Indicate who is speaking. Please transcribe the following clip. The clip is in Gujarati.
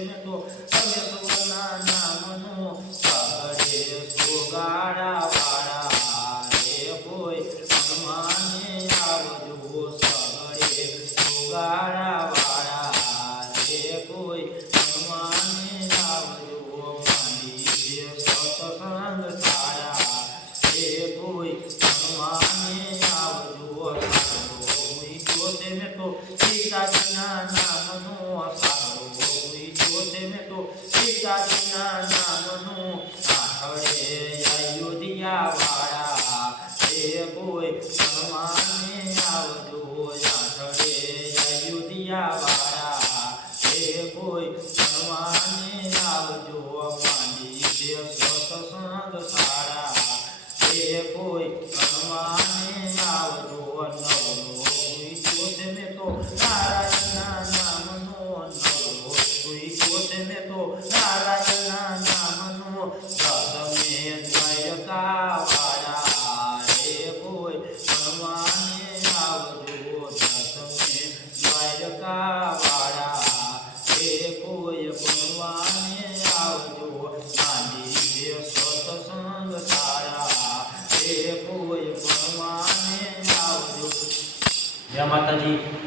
Speaker 1: तो सब पुराना मन सारे पुकारा તો સીતાજીના નામનો અસારો ઈચ્છો છે મેં તો સીતાજીના નામનો. આઠળે અયોધ્યા વાળા. એ કોઈ સમાને આવજો આઠળે અયોધ્યા વાળા એ કોઈ સમાને આવજો માંડી દેવ. તેને તો નારાયણના નામનો. ગમે થયતા વાળા રે કોઈ ભગવાને આવજો તમે દ્વારકા વાળા. રે કોઈ ભગવાને આવજો ગાંધી સતસંગ તારા. રે કોઈ ભગવાને આવજો. જય માતાજી.